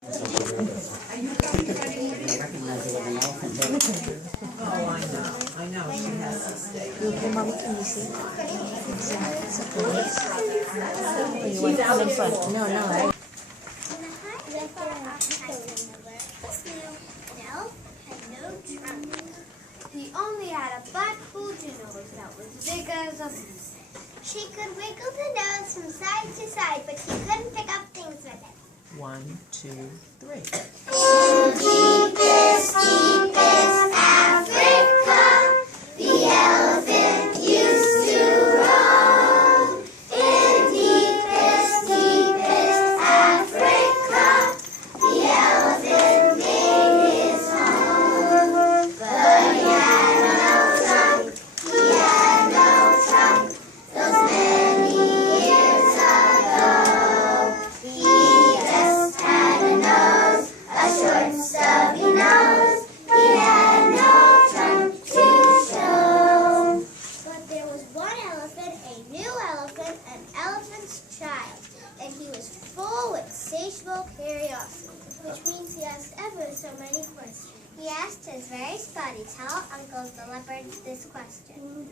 I know. She has to stay. Mommy, can you see? You want to come in front? No, no. He only had a butt Fuji nose that was big as a moon. She could wiggle the nose from side to side, but she couldn't pick up things with it. 1, 2, 3. In deepest, deepest Africa, the elephant used to roam. In deepest, deepest Africa, the elephant made his home. But he had no trunk, he had no trunk, those many years ago. He just had a nose, a short stubby nose. He had no trunk to show. But there was one elephant, a new elephant, an elephant's child, and he was full with insatiable curiosity, which means he asked ever so many questions. He asked his very spotty tall uncle the leopard this question.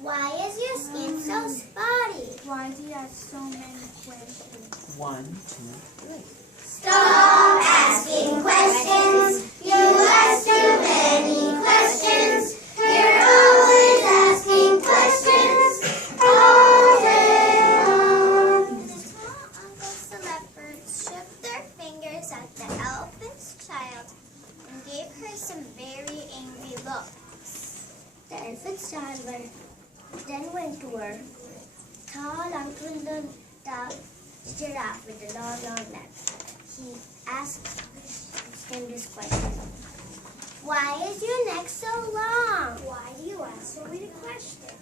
Why is your skin so spotty? Why do you ask so many questions? 1, 2, 3. Stop asking questions. You ask too many questions. You're always asking questions all day long. The tall uncles the leopards shook their fingers at the elephant's child and gave her some very angry looks. The elephant's child then went to her tall uncle the giraffe with the long, long neck. He asked him this question. Why is your neck so long? Why do you ask so many questions?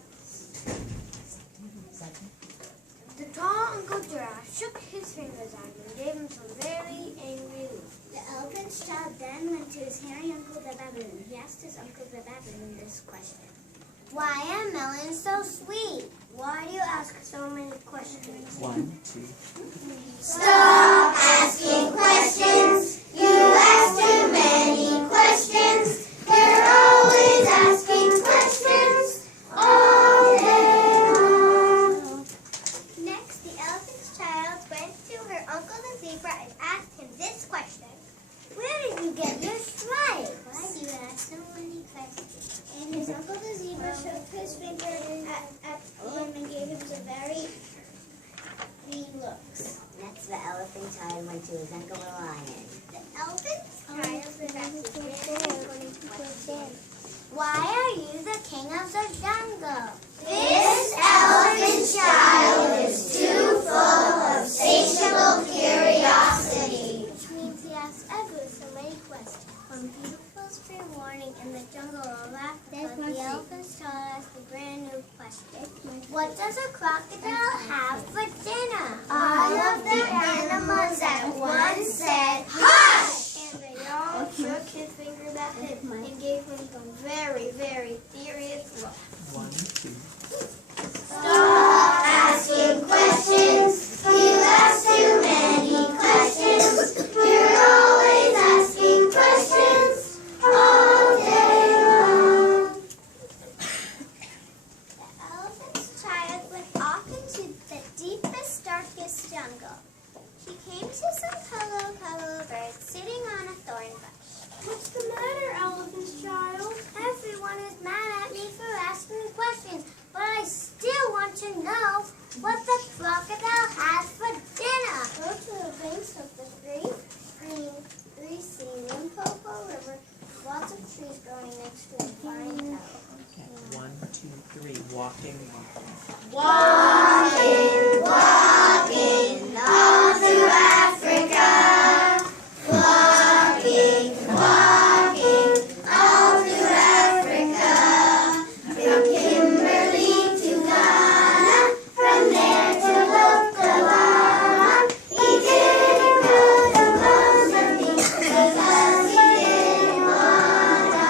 The tall Uncle Giraffe shook his fingers at him and gave him some very angry looks. The elephant's child then went to his hairy uncle the baboon. He asked his uncle the baboon this question. Why are melons so sweet? Why do you ask so many questions? 1, 2. Stop asking questions. You ask too many questions. You're always asking questions all day long. Next, the elephant's child went to her uncle the zebra and asked him this question. Where did you get your stripes? Why do you ask so many questions? And his uncle the zebra shook his finger at him and gave him some very mean looks. Next, the elephant child went to his uncle the lion. The elephant's child was asked why are you the king of the jungle? This elephant child is too full of insatiable curiosity. Which means he asks ever so many questions. One beautiful spring morning in the jungle of Africa, the elephant's child asked a brand new question. What does a crocodile have for dinner? All of the animals at once said, hush! And they all shook his fingers at him and gave him some very, very serious looks. 1, 2. Stop asking questions. You ask too many questions. You're always asking questions all day long. The elephant's child went off into the deepest, darkest jungle. She came to some cuddle birds sitting on a thorn bush. What's the matter, elephant's child? Everyone is mad at me for asking questions, but I still want to know what the crocodile has for dinner. Go to the banks of the great greasy Limpopo River. Lots of trees growing next to it. Find out. Okay. 1, 2, 3. Walking, Walking, walking, all through Africa. Walking, walking, all through Africa. From Kimberley to Ghana, from there to Oklahoma. He didn't go to Mozambique because he didn't wanna.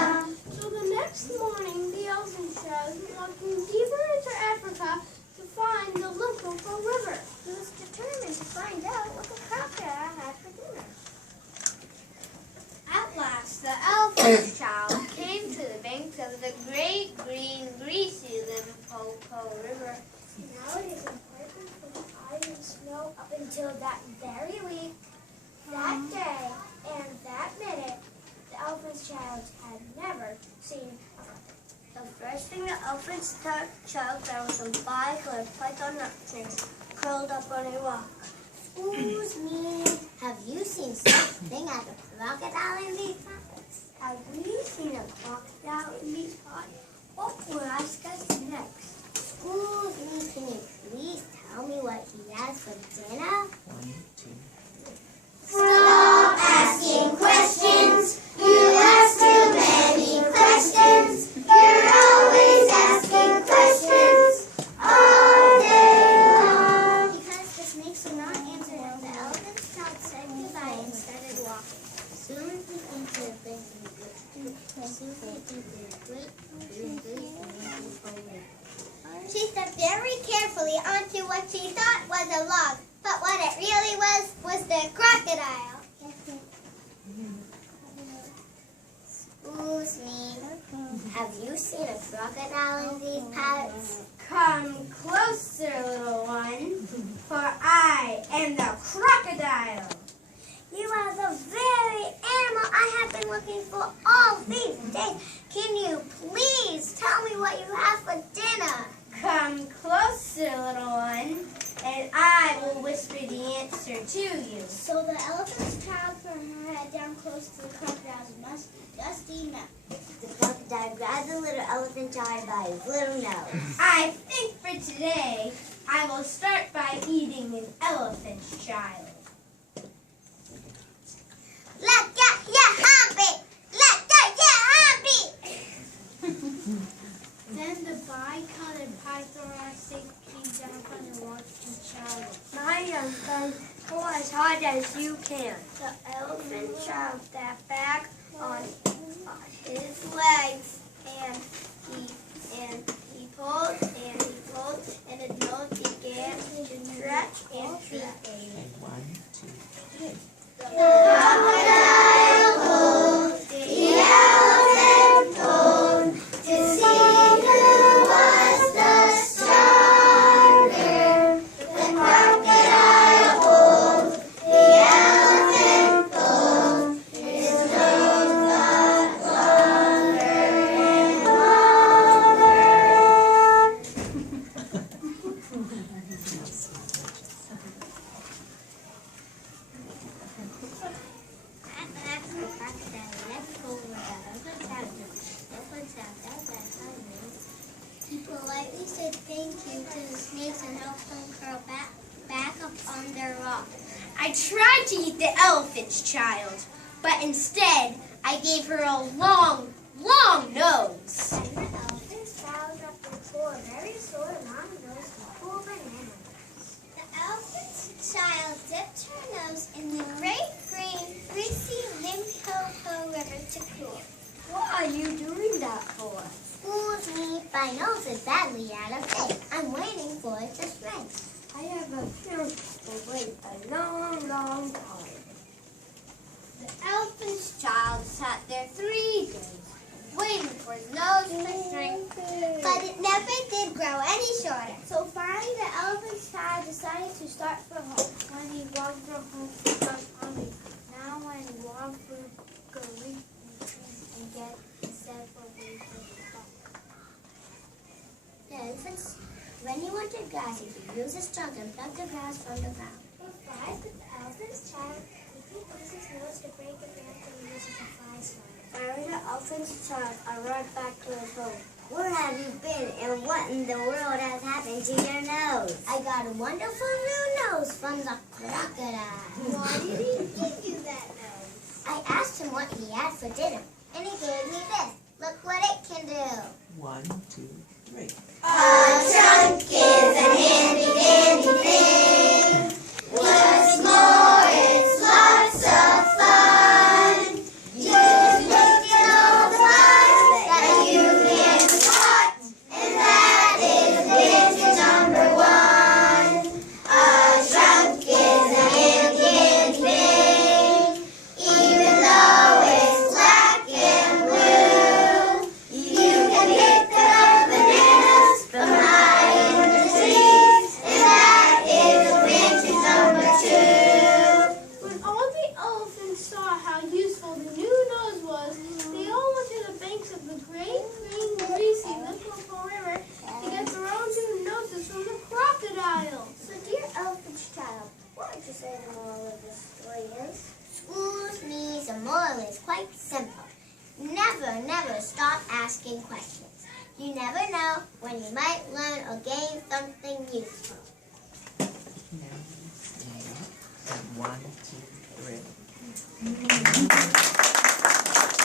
So the next morning, the elephant child was walking deeper into Africa elephant's child came to the banks of the great green greasy Limpopo River. Now it is important for the ice and snow up until that very week, that day, and that minute, the elephant's child had never seen a crocodile. The first thing the elephant's child found was some bi-colored python snakes curled up on a rock. Excuse me, have you seen something as a crocodile in these parts? Have we seen a crocodile in these parts? What will ask us next? Excuse me, can you please tell me what he has for dinner? 1, 2, Stop asking questions. You ask too many questions. You're always asking questions all day long. Because the snakes would not answer him, the elephant's child said goodbye and started walking. Soon he came to the bank of the She stepped very carefully onto what she thought was a log, but what it really was the crocodile. Excuse me, have you seen a crocodile in these parts? Come closer, little one, for I am the crocodile. You are the very animal I have been looking for all these days. Can you please tell me what you have for dinner? Come closer, little one, and I will whisper the answer to you. So the elephant's child put her head down close to the crocodile's dusty mouth. The crocodile grabbed the little elephant child by his little nose. I think for today, I will start by eating an elephant's child. Let get your happy! Let get your happy! Then the bi-colored python snake came down from the rock and shouted, "My young son, pull as hard as you can." The elephant child sat back on his legs and he pulled, and his nose began to stretch and shake. okay, 1, 2, 3. The crocodile pulled, the elephant pulled, to see who was the stronger. The crocodile pulled, the elephant pulled, his nose got longer and longer. He politely said thank you to the snakes and helped them curl back up on their rock. I tried to eat the elephant's child, but instead I gave her a long, long nose. And the elephant's child dropped the floor very sore long nose full of bananas. The elephant's child dipped her nose in the great green, greasy Limpopo River to cool. What are you doing that for? Excuse me, my nose is badly out of shape. I'm waiting for it to shrink. I have a feeling to wait a long, long time. The elephant's child sat there 3 days, waiting for his nose to shrink, But it never did grow any shorter. so finally the elephant's child decided to start for home. When he walked from home, he was hungry. Now when he walked through the leaf and get instead for the The elephants, when he wanted grass, he could use his trunk and pluck the grass from the ground. Why did the elephant's child quickly puts his nose to break a branch and uses a fly swatter? Finally, the elephant's child arrived back to his home. Where have you been and what in the world has happened to your nose? I got a wonderful new nose from the crocodile. Why did he give you that nose? I asked him what he had for dinner, and he gave me this. Look what it can do. 1, 2, 3. A trunk is a handy dandy thing. What's more, it's lots of fun. You can look at all the flies that you can spot, and that is danger number 1. A trunk is a handy dandy thing, even though it's black and asking questions. You never know when you might learn or gain something useful. Now stand up. And 1, 2, 3.